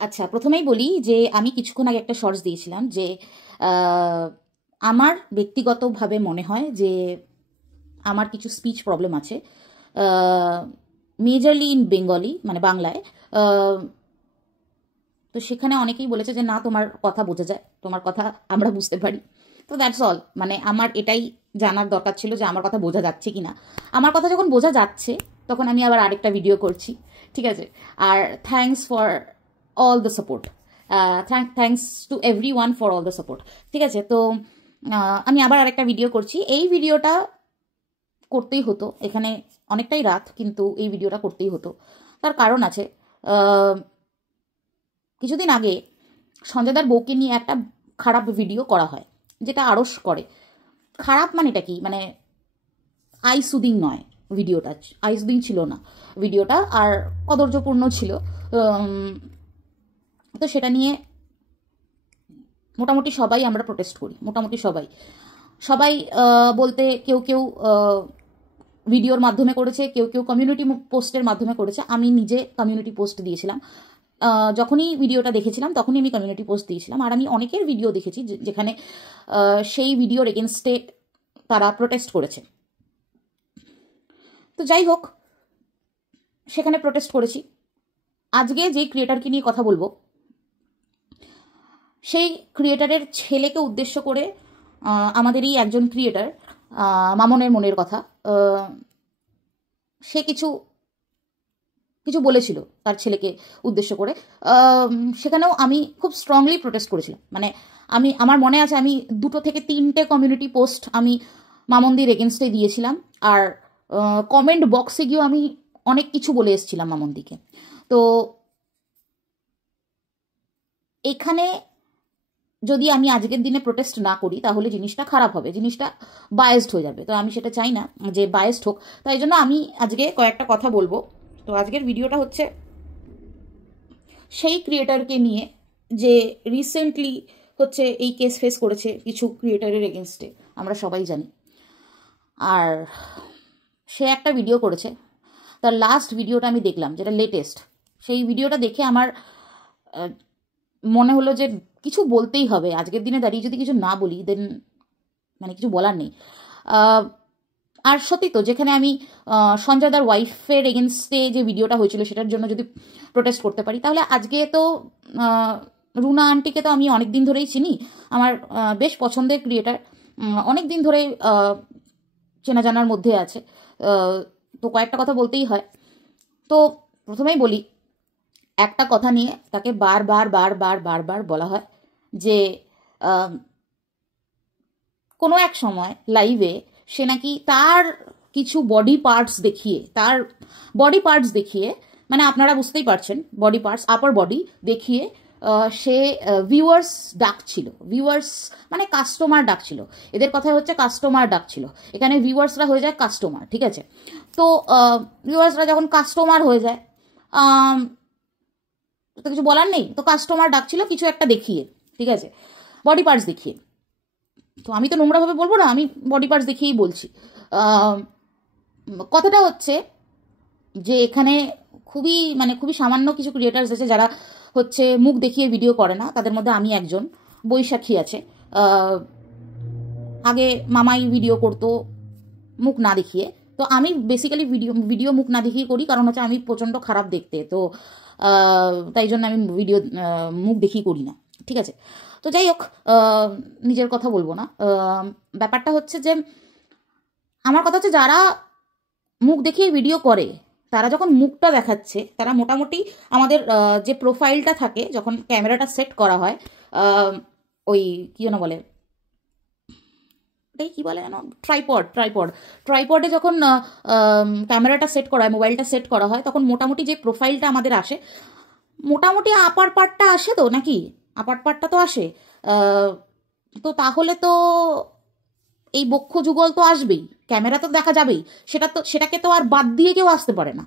আচ্ছা, প্রথমেই বলি যে আমি কিছুক্ষণ আগে একটা শর্টস দিয়েছিলাম যে আহ, আমার ব্যক্তিগতভাবে মনে হয় যে আমার কিছু স্পিচ প্রবলেম আছে, মেজরলি ইন বেঙ্গলি, মানে বাংলায়। আহ, তো সেখানে অনেকেই বলেছে যে না, তোমার কথা বোঝা যায়, তোমার কথা আমরা বুঝতে পারি। তো দ্যাটস অল, মানে আমার এটাই জানার দরকার ছিল যে আমার কথা বোঝা যাচ্ছে কি না। আমার কথা যখন বোঝা যাচ্ছে তখন আমি আবার আরেকটা ভিডিও করছি, ঠিক আছে। আর thanks for all the support, thanks to every one for all the support, ঠিক আছে। তো আমি আবার আরেকটা ভিডিও করছি। এই ভিডিওটা করতেই হতো, এখানে অনেকটাই রাত, কিন্তু এই ভিডিওটা করতেই হতো। তার কারণ আছে। আহ, কিছুদিন আগে সঞ্জয়দার বউকে নিয়ে একটা খারাপ ভিডিও করা হয়, যেটা আড়স করে। খারাপ মানেটা কি, মানে আই সুদিং নয় ভিডিওটা, আই সুদিং ছিল না ভিডিওটা, আর কদর্যপূর্ণ ছিল। উম, তো সেটা নিয়ে মোটামুটি সবাই আমরা প্রোটেস্ট করি, মোটামুটি সবাই সবাই বলতে কেউ কেউ ভিডিওর মাধ্যমে করেছে, কেউ কেউ কমিউনিটি পোস্টের মাধ্যমে করেছে। আমি নিজে কমিউনিটি পোস্ট দিয়েছিলাম। যখনই ভিডিওটা দেখেছিলাম তখনই আমি কমিউনিটি পোস্ট দিয়েছিলাম। আর আমি অনেকের ভিডিও দেখেছি যেখানে সেই ভিডিওর এগেনস্টে তারা প্রোটেস্ট করেছে। তো যাই হোক, সেখানে প্রোটেস্ট করেছি। আজকে যে ক্রিয়েটারকে নিয়ে কথা বলবো, সেই ক্রিয়েটারের ছেলেকে উদ্দেশ্য করে আমাদেরই একজন ক্রিয়েটার, মামনের মনের কথা, সে কিছু কিছু বলেছিল তার ছেলেকে উদ্দেশ্য করে। সেখানেও আমি খুব স্ট্রংলি প্রোটেস্ট করেছিলাম। মানে আমার মনে আছে, আমি 2 থেকে 3টে কমিউনিটি পোস্ট আমি মামনদির এগেনস্টে দিয়েছিলাম। আর কমেন্ট বক্সে গিয়েও আমি অনেক কিছু বলে এসেছিলাম মামনদিকে। তো এখানে যদি আমি আজকের দিনে প্রোটেস্ট না করি তাহলে জিনিসটা খারাপ হবে, জিনিসটা বায়াসড হয়ে যাবে। তো আমি সেটা চাই না যে বায়াসড হোক। তাই জন্য আমি আজকে কয়েকটা কথা বলবো। তো আজকের ভিডিওটা হচ্ছে সেই ক্রিয়েটারকে নিয়ে যে রিসেন্টলি হচ্ছে এই কেস ফেস করেছে কিছু ক্রিয়েটারের এগেনস্টে, আমরা সবাই জানি। আর সে একটা ভিডিও করেছে, তার লাস্ট ভিডিওটা আমি দেখলাম, যেটা লেটেস্ট। সেই ভিডিওটা দেখে আমার মনে হলো যে কিছু বলতেই হবে। আজকের দিনে দাঁড়িয়ে যদি কিছু না বলি দেন মানে কিছু বলার নেই। আর সত্যি তো, যেখানে আমি সঞ্জয়দার ওয়াইফের এগেনস্টে যে ভিডিওটা হয়েছিল সেটার জন্য যদি প্রোটেস্ট করতে পারি, তাহলে আজকে তো রুনা আন্টিকে তো আমি অনেক দিন ধরেই চিনি, আমার বেশ পছন্দের ক্রিয়েটার, অনেক দিন ধরে চেনা জানার মধ্যে আছে। তো কয়েকটা কথা বলতেই হয়। তো প্রথমেই বলি, একটা কথা নিয়ে তাকে বারবার বারবার বারবার বলা হয় যে কোনো এক সময় লাইভে সে নাকি তার কিছু বডি পার্টস দেখিয়ে, তার বডি পার্টস দেখিয়ে, মানে আপনারা বুঝতেই পারছেন, বডি পার্টস, আপার বডি দেখিয়ে সে ভিউয়ার্স ডাকছিল। ভিউয়ার্স মানে কাস্টমার ডাকছিল, এদের কথা হচ্ছে কাস্টমার ডাকছিল। এখানে ভিউয়ার্সরা হয়ে যায় কাস্টমার, ঠিক আছে। তো ভিউয়ার্সরা যখন কাস্টমার হয়ে যায়, তো কিছু বলার নেই, তো কাস্টমার ডাকছিল কিছু একটা দেখিয়ে, ঠিক আছে, বডি পার্টস দেখিয়ে। তো আমি তো নোংরাভাবে বলবো না, আমি বডি পার্টস দেখিয়েই বলছি। কথাটা হচ্ছে যে এখানে খুবই সামান্য কিছু ক্রিয়েটার্স আছে যারা হচ্ছে মুখ দেখিয়ে ভিডিও করে না। তাদের মধ্যে আমি একজন, বৈশাখী আছে। আগে মামাই ভিডিও করতো মুখ না দেখিয়ে। তো আমি বেসিক্যালি ভিডিও মুখ না দেখিয়ে করি, কারণ হচ্ছে আমি প্রচণ্ড খারাপ দেখতে। তো তাই জন্য আমি ভিডিও মুখ দেখিয়ে করি না, ঠিক আছে। তো যাই হোক, নিজের কথা বলবো না। ব্যাপারটা হচ্ছে যে আমার কথা হচ্ছে, যারা মুখ দেখিয়ে ভিডিও করে তারা যখন মুখটা দেখাচ্ছে, তারা মোটামুটি আমাদের যে প্রোফাইলটা থাকে, যখন ক্যামেরাটা সেট করা হয়, ওই কী যেন বলে, এটাই কী বলে যেন, ট্রাইপডে যখন ক্যামেরাটা সেট করা হয়, মোবাইলটা সেট করা হয়, তখন মোটামুটি যে প্রোফাইলটা আমাদের আসে, মোটামুটি আপার পার্টটা আসে তো নাকি, আপার পার্টটা তো আসে। তো তাহলে তো এই বক্ষ যুগল তো আসবেই, ক্যামেরা তো দেখা যাবেই, সেটাকে তো আর বাদ দিয়ে কেউ আসতে পারে না,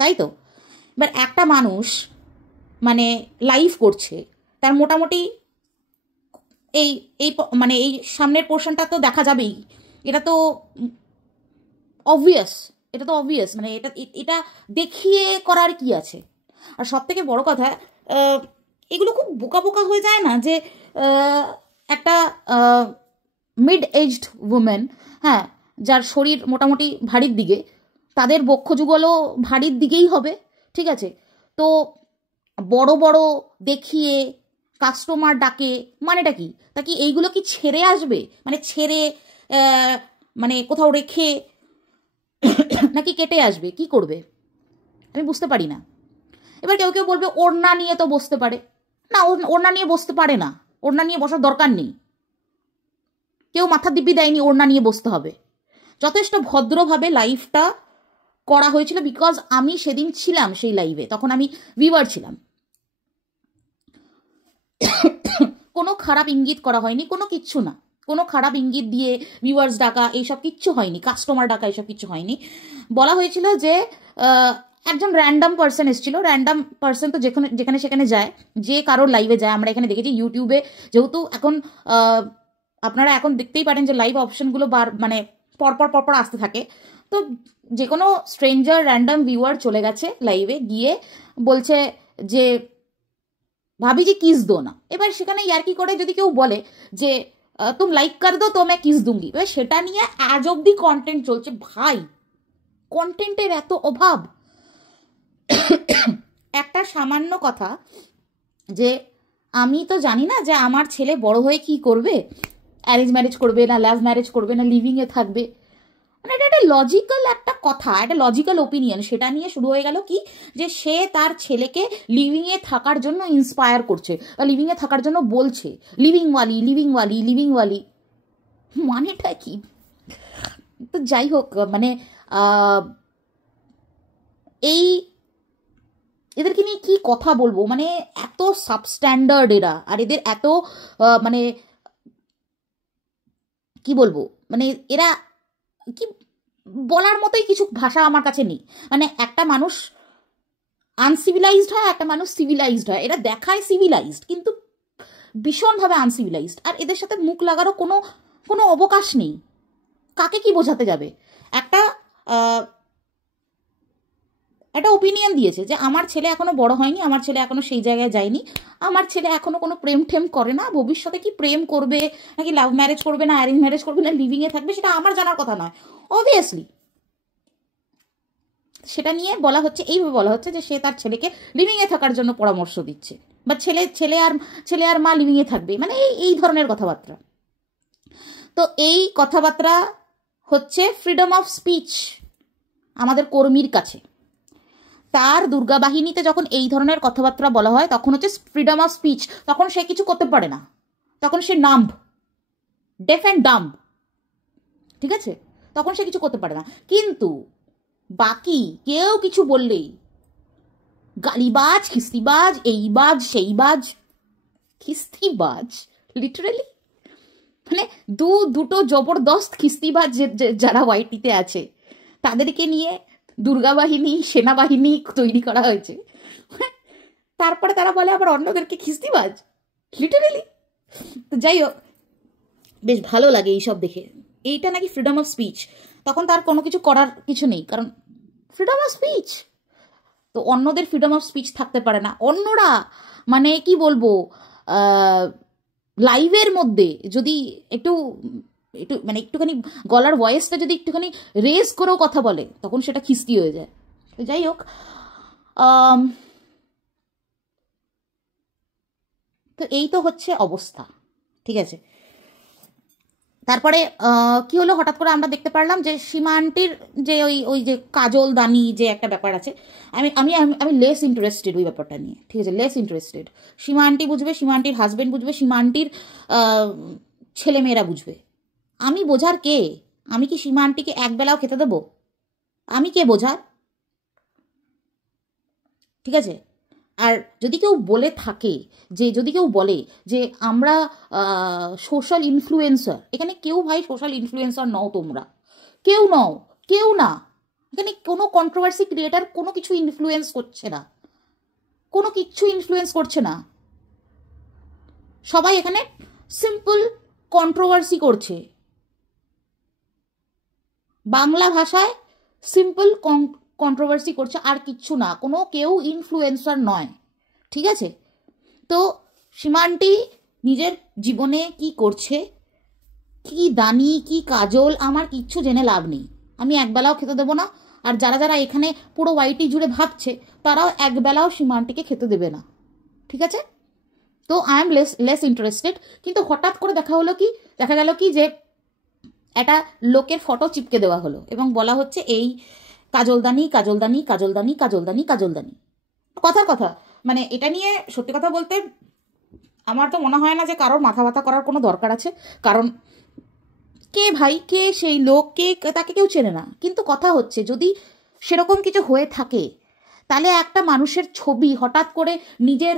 তাই তো। এবার একটা মানুষ মানে লাইভ করছে, তার মোটামুটি এই এই মানে এই সামনের পোর্শনটা তো দেখা যাবেই, এটা তো অবভিয়াস, এটা তো অবভিয়াস, মানে এটা এটা দেখিয়ে করার কি আছে। আর সব থেকে বড় কথা, এগুলো খুব বোকা বোকা হয়ে যায় না, যে একটা মিড এজড উমেন, হ্যাঁ, যার শরীর মোটামুটি ভারীর দিকে, তাদের বক্ষযুগলও ভারীর দিকেই হবে, ঠিক আছে? তো বড় বড় দেখিয়ে কাস্টমার ডাকে, মানেটা কি? তা কি এইগুলো কি ছেড়ে আসবে, মানে ছেড়ে মানে কোথাও রেখে, নাকি কেটে আসবে, কি করবে? আমি বুঝতে পারি না। এবার কেউ কেউ বলবে ওড়না নিয়ে তো বসতে পারে। না, ওড়না নিয়ে বসতে পারে না, ওড়না নিয়ে বসার দরকার নেই। কেউ মাথা দিব্যি দেয়নি ওড়না নিয়ে বসতে হবে। যথেষ্ট ভদ্রভাবে লাইভটা করা হয়েছিল, বিকজ আমি সেদিন ছিলাম সেই লাইভে, তখন আমি ভিউয়ার ছিলাম। কোনো খারাপ ইঙ্গিত করা হয়নি, কোনো কিচ্ছু না, কোনো খারাপ ইঙ্গিত দিয়ে ভিউয়ার্স ডাকা এইসব কিচ্ছু হয়নি, কাস্টমার ডাকা এইসব কিচ্ছু হয়নি। বলা হয়েছিল যে একজন র্যান্ডাম পার্সন এসেছিল। র্যান্ডাম পার্সন তো যেখানে সেখানে যায়, যে কারোর লাইভে যায়। আমরা এখানে দেখেছি ইউটিউবে, যেহেতু এখন আপনারা এখন দেখতেই পারেন যে লাইভ অপশনগুলো মানে পরপর আসতে থাকে, তো যে কোনো স্ট্রেঞ্জার র্যান্ডাম ভিউয়ার চলে গেছে লাইভে, গিয়ে বলছে যে ভাবি যে কিস দো না। এবার সেখানে ইয়ার্কি করে যদি কেউ বলে যে তুম লাইক কর দো তো मैं কিস दूंगी, এবার সেটা নিয়ে আজ অব্দি কন্টেন্ট চলছে। ভাই, কন্টেন্টের এত অভাব। একটা সামান্য কথা, যে আমি তো জানি না যে আমার ছেলে বড় হয়ে কি করবে, অ্যারেঞ্জ ম্যারেজ করবে না লাভ ম্যারেজ করবে না লিভিংয়ে থাকবে, মানে এটা একটা লজিক্যাল একটা কথা, একটা লজিক্যাল ওপিনিয়ন। সেটা নিয়ে শুরু হয়ে গেল কি, যে সে তার ছেলেকে লিভিংয়ে থাকার জন্য ইন্সপায়ার করছে বা লিভিংয়ে থাকার জন্য বলছে, লিভিংওয়ালি লিভিংওয়ালি লিভিংওয়ালি, মানেটা কি? তো যাই হোক, মানে এই এদেরকে নিয়ে কি কথা বলবো, মানে এত সাবস্ট্যান্ডার্ড এরা, আর এদের এত মানে কি বলবো, মানে এরা কি বলার মতোই কিছু ভাষা আমার কাছে নেই। মানে একটা মানুষ আনসিভিলাইজড হয়, একটা মানুষ সিভিলাইজড হয়। এরা দেখায় সিভিলাইজড, কিন্তু ভীষণভাবে আনসিভিলাইজড। আর এদের সাথে মুখ লাগারও কোনো কোনো অবকাশ নেই। কাকে কি বোঝাতে যাবে? একটা একটা ওপিনিয়ন দিয়েছে যে আমার ছেলে এখনো বড় হয়নি, আমার ছেলে এখনো সেই জায়গায় যায়নি, আমার ছেলে এখনো কোনো প্রেম ঠেম করে না, ভবিষ্যতে কি প্রেম করবে নাকি লাভ ম্যারেজ করবে না অ্যারেঞ্জ ম্যারেজ করবে না লিভিংয়ে থাকবে সেটা আমার জানার কথা নয়, অবভিয়াসলি। সেটা নিয়ে বলা হচ্ছে, এইভাবে বলা হচ্ছে যে সে তার ছেলেকে লিভিংয়ে থাকার জন্য পরামর্শ দিচ্ছে, বা ছেলে আর মা লিভিংয়ে থাকবে, মানে এই ধরনের কথাবার্তা। তো এই কথাবার্তা হচ্ছে ফ্রিডম অফ স্পিচ আমাদের কর্মীর কাছে। তার দুর্গা বাহিনীতে যখন এই ধরনের কথাবার্তা বলা হয়, তখন হচ্ছে ফ্রিডম অফ স্পিচ, তখন সে কিছু করতে পারে না, তখন সে নাম্ব, ডেফ অ্যান্ড ডাম্ব, ঠিক আছে? তখন সে কিছু করতে পারে না। কিন্তু বাকি কেউ কিছু বললেই গালিবাজ, খিস্তিবাজ, এইবাজ সেইবাজ, খিস্তিবাজ লিটারালি, মানে দুটো জবরদস্ত খিস্তিবাজ যারা ওয়াইটিতে আছে, তাদেরকে নিয়ে দুর্গা বাহিনী সেনাবাহিনী তৈরি করা হয়েছে। তারপরে তারা বলে আবার অন্যদেরকে খিস্তিবাজ, লিটারালি। তো যাই হোক, বেশ ভালো লাগে এইসব দেখে। এইটা নাকি ফ্রিডম অফ স্পিচ, তখন তার কোনো কিছু করার কিছু নেই, কারণ ফ্রিডম অফ স্পিচ। তো অন্যদের ফ্রিডম অফ স্পিচ থাকতে পারে না। অন্যরা মানে কি বলবো, লাইভের মধ্যে যদি একটু একটু মানে একটুখানি গলার ভয়েসটা যদি একটুখানি রেজ করেও কথা বলে, তখন সেটা খিস্তি হয়ে যায়। যাই হোক, তো এই তো হচ্ছে অবস্থা, ঠিক আছে? তারপরে কি হলো, হঠাৎ করে আমরা দেখতে পারলাম যে সীমা আন্টির যে ওই যে কাজল দানি যে একটা ব্যাপার আছে, আমি আমি আমি লেস ইন্টারেস্টেড ওই ব্যাপারটা নিয়ে, ঠিক আছে? Less interested. সীমা আন্টি বুঝবে, সীমা আন্টির হাজব্যান্ড বুঝবে, সীমা আন্টির ছেলেমেয়েরা বুঝবে। আমি বোঝার কে? আমি কি সীমা আন্টিকে একবেলাও খেতে দেবো? আমি কে বোঝার? ঠিক আছে? আর যদি কেউ বলে থাকে, যদি কেউ বলে যে আমরা সোশ্যাল ইনফ্লুয়েন্সার, এখানে কেউ ভাই সোশ্যাল ইনফ্লুয়েন্সার নও, তোমরা কেউ নও, কেউ না। এখানে কোনো কন্ট্রোভার্সি ক্রিয়েটার কোনো কিছু ইনফ্লুয়েন্স করছে না, কোনো কিচ্ছু ইনফ্লুয়েন্স করছে না। সবাই এখানে সিম্পল কন্ট্রোভার্সি করছে, বাংলা ভাষায় সিম্পল কন্ট্রোভার্সি করছে, আর কিচ্ছু না। কোনো কেউ ইনফ্লুয়েন্সার নয়, ঠিক আছে? তো সীমান্টি নিজের জীবনে কি করছে, কি দানি কি কাজল, আমার কিচ্ছু জেনে লাভ নেই। আমি একবেলাও খেতে দেবো না। আর যারা যারা এখানে পুরো ওয়াইটি জুড়ে ভাবছে তারাও একবেলাও সীমান্টিকে খেতে দেবে না, ঠিক আছে? তো আই এম লেস ইন্টারেস্টেড। কিন্তু হঠাৎ করে দেখা গেল কি যে একটা লোকের ফটো চিপকে দেওয়া হলো এবং বলা হচ্ছে এই কাজলদানি কাজলদানি কাজলদানি কাজলদানি কাজলদানি। কথার কথা, মানে এটা নিয়ে সত্যি কথা বলতে আমার তো মনে হয় না যে কারোর মাথা ব্যথা করার কোনো দরকার আছে। কারণ কে ভাই, কে সেই লোক, কে তাকে কেউ চেনে না। কিন্তু কথা হচ্ছে যদি সেরকম কিছু হয়ে থাকে তাহলে একটা মানুষের ছবি হঠাৎ করে নিজের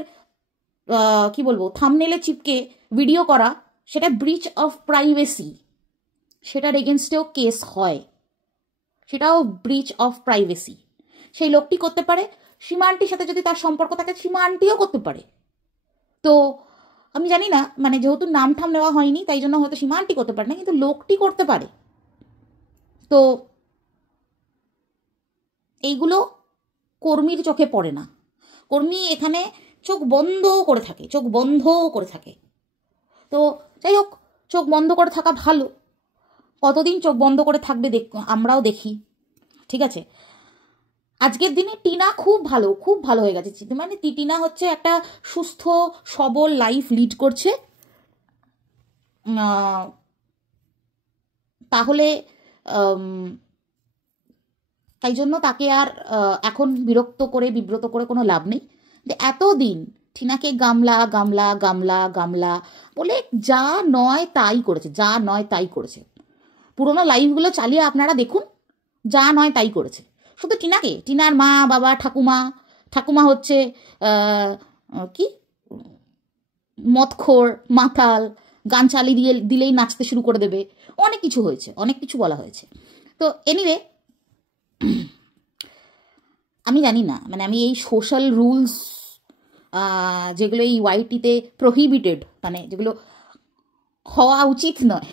কি বলবো থাম্বনেলে চিপকে ভিডিও করা, সেটা ব্রিচ অফ প্রাইভেসি, সেটার এগেনস্টেও কেস হয়, সেটাও ব্রিচ অফ প্রাইভেসি। সেই লোকটি করতে পারে, সীমা আন্টির সাথে যদি তার সম্পর্ক থাকে সীমা আন্টিও করতে পারে। তো আমি জানি না, মানে যেহেতু নাম ঠাম নেওয়া হয়নি তাই জন্য হয়তো সীমা আন্টি করতে পারে না, কিন্তু লোকটি করতে পারে। তো এইগুলো কর্মীর চোখে পড়ে না। কর্মী এখানে চোখ বন্ধ করে থাকে, চোখ বন্ধ করে থাকে। তো যাই হোক, চোখ বন্ধ করে থাকা ভালো। কতদিন চোখ বন্ধ করে থাকবে আমরাও দেখি, ঠিক আছে? আজকের দিনে টিনা খুব ভালো হয়ে গেছে। মানে টিনা হচ্ছে একটা সুস্থ সবল লাইফ লিড করছে। তাহলে তাই জন্য তাকে আর এখন বিব্রত করে কোনো লাভ নেই। যে এতদিন টিনাকে গামলা গামলা গামলা গামলা বলে যা নয় তাই করেছে। পুরোনো লাইফগুলো চালিয়ে আপনারা দেখুন, যা নয় তাই করেছে। শুধু টিনাকে, টিনার মা বাবা ঠাকুমা হচ্ছে কি মদখোর মাতাল, গান চালিয়ে দিলেই নাচতে শুরু করে দেবে, অনেক কিছু হয়েছে, অনেক কিছু বলা হয়েছে। তো এনিওয়ে, আমি জানি না, মানে আমি এই সোশ্যাল রুলস যেগুলো এই ওয়াইটিতে প্রহিবিটেড, মানে যেগুলো হওয়া উচিত নয়,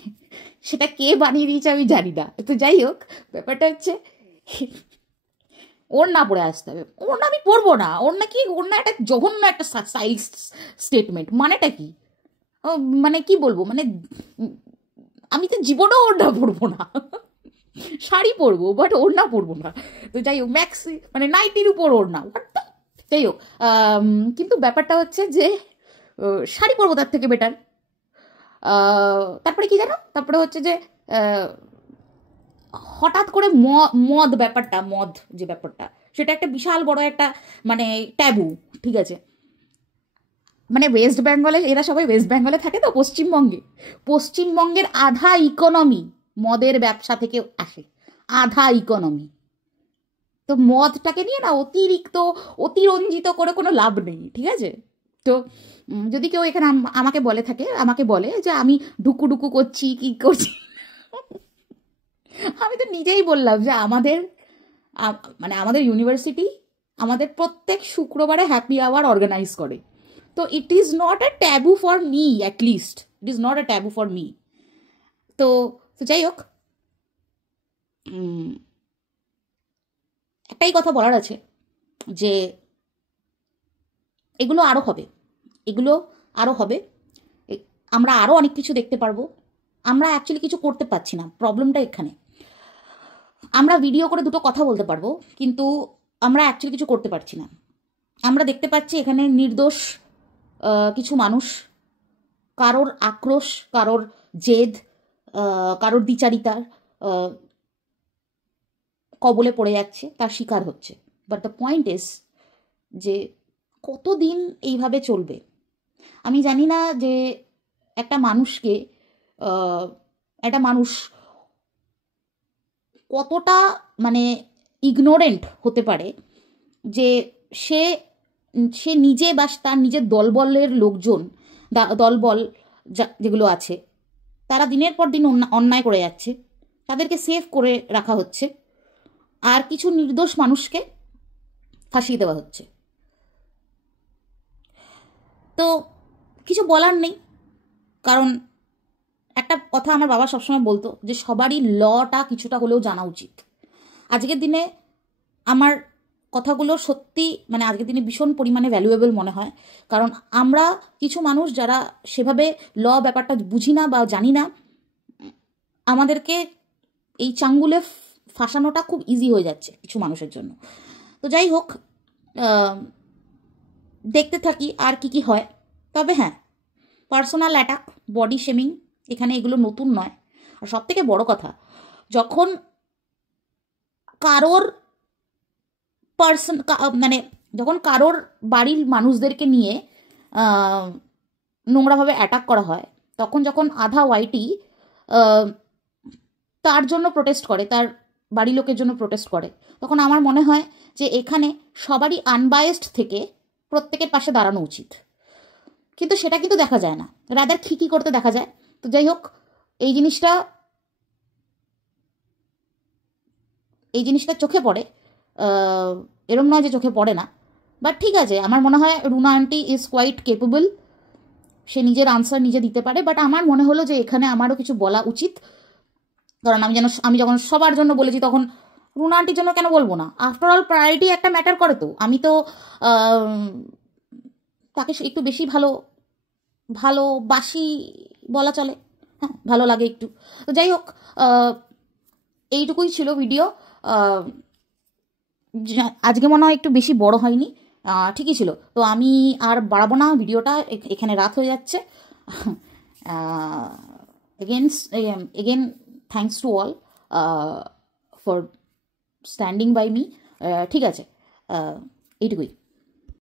সেটা কে বানিয়ে দিয়েছে আমি জানি না। তো যাই হোক, ব্যাপারটা হচ্ছে ওড়না পরে আসতে হবে। ওড়না আমি পরবো না। ওড়না কি, ওড়না একটা জঘন্য একটা সাইজ স্টেটমেন্ট। মানেটা কি, মানে কি বলবো, মানে আমি তো জীবনেও ওড়না পরবো না। শাড়ি পরবো বাট ওড়না পরবো না। তো যাই হোক, ম্যাক্সি মানে নাইটির উপর ওড়না, যাই হোক। কিন্তু ব্যাপারটা হচ্ছে যে শাড়ি পরবো তার থেকে বেটার। তারপরে কি জানো, তারপরে হচ্ছে যে হঠাৎ করে মদ যে ব্যাপারটা, সেটা একটা বিশাল বড় একটা মানে ট্যাবু, ঠিক আছে? মানে ওয়েস্ট বেঙ্গলে, এরা সবাই ওয়েস্ট বেঙ্গলে থাকে তো, পশ্চিমবঙ্গের আধা ইকোনমি মদের ব্যবসা থেকে আসে, আধা ইকোনমি। তো মদটাকে নিয়ে না অতিরঞ্জিত করে কোনো লাভ নেই, ঠিক আছে? তো যদি কেউ এখানে আমাকে বলে যে আমি ঢুকু করছি কি করছি, আমি তো নিজেই বললাম যে আমাদের ইউনিভার্সিটি আমাদের প্রত্যেক শুক্রবারে হ্যাপি আওয়ার অর্গানাইজ করে। তো it is not a taboo for me, atleast it is not a taboo for me. তো যাই হোক, একটাই কথা বলার আছে যে এগুলো আরও হবে। আমরা আরও অনেক কিছু দেখতে পারবো। আমরা অ্যাকচুয়ালি কিছু করতে পারছি না, প্রবলেমটা এখানে। আমরা ভিডিও করে দুটো কথা বলতে পারবো, কিন্তু আমরা অ্যাকচুয়ালি কিছু করতে পারছি না। আমরা দেখতে পাচ্ছি এখানে নির্দোষ কিছু মানুষ কারোর আক্রোশ, কারোর জেদ, কারোর দ্বিচারিতার কবলে পড়ে যাচ্ছে, তার শিকার হচ্ছে। বাট দ্য পয়েন্ট ইজ যে কতদিন এইভাবে চলবে। আমি জানি না যে একটা মানুষ কতটা মানে ইগনোরেন্ট হতে পারে যে সে নিজে বা তার নিজের দলবলের লোকজন, দলবল যেগুলো আছে, তারা দিনের পর দিন অন্যায় করে যাচ্ছে, তাদেরকে সেভ করে রাখা হচ্ছে, আর কিছু নির্দোষ মানুষকে ফাঁসিয়ে দেওয়া হচ্ছে। তো কিছু বলার নেই, কারণ একটা কথা আমার বাবা সবসময় বলতো যে সবারই লটা কিছুটা হলেও জানা উচিত। আজকের দিনে আমার কথাগুলো সত্যি মানে আজকের দিনে ভীষণ পরিমাণে ভ্যালুয়েবল মনে হয়। কারণ আমরা কিছু মানুষ যারা সেভাবে ব্যাপারটা বুঝি না বা জানি না, আমাদেরকে এই চাঙ্গুলে ফাঁসানোটা খুব ইজি হয়ে যাচ্ছে কিছু মানুষের জন্য। তো যাই হোক, দেখতে থাকি আর কি হয়। তবে হ্যাঁ, পার্সোনাল অ্যাটাক, বডি শেমিং, এখানে এগুলো নতুন নয়। আর সব থেকে বড় কথা, যখন কারোর মানে যখন কারোর বাড়ির মানুষদেরকে নিয়ে নোংরাভাবে অ্যাটাক করা হয়, তখন যখন আধা ওয়াইটি তার জন্য প্রোটেস্ট করে, তার বাড়ির লোকের জন্য প্রোটেস্ট করে, তখন আমার মনে হয় যে এখানে সবারই আনবায়াসড থেকে প্রত্যেকের পাশে দাঁড়ানো উচিত। কিন্তু সেটা কিন্তু দেখা যায় না, রাদার খিকি করতে দেখা যায়। তো যাই হোক, এই জিনিসটা চোখে পড়ে, এরম নয় যে চোখে পড়ে না। বাট ঠিক আছে, আমার মনে হয় Runa aunty is quite capable, সে নিজের আনসার নিজে দিতে পারে। বাট আমার মনে হলো যে এখানে আমারও কিছু বলা উচিত। কারণ আমি যখন সবার জন্য বলেছি, তখন রুনা আন্টির জন্য কেন বলবো না? আফটার অল প্রায়োরিটি একটা ম্যাটার করে। তো আমি তো তাকে একটু বেশি ভালোবাসি বলা চলে, হ্যাঁ, ভালো লাগে একটু। তো যাই হোক, এইটুকুই ছিল ভিডিও। আজকে মনে হয় একটু বেশি বড় হয়নি, ঠিকই ছিল। তো আমি আর বাড়াবো না ভিডিওটা, এখানে রাত হয়ে যাচ্ছে। Again thanks to all for standing by me. ঠিক আছে, এইটুকুই।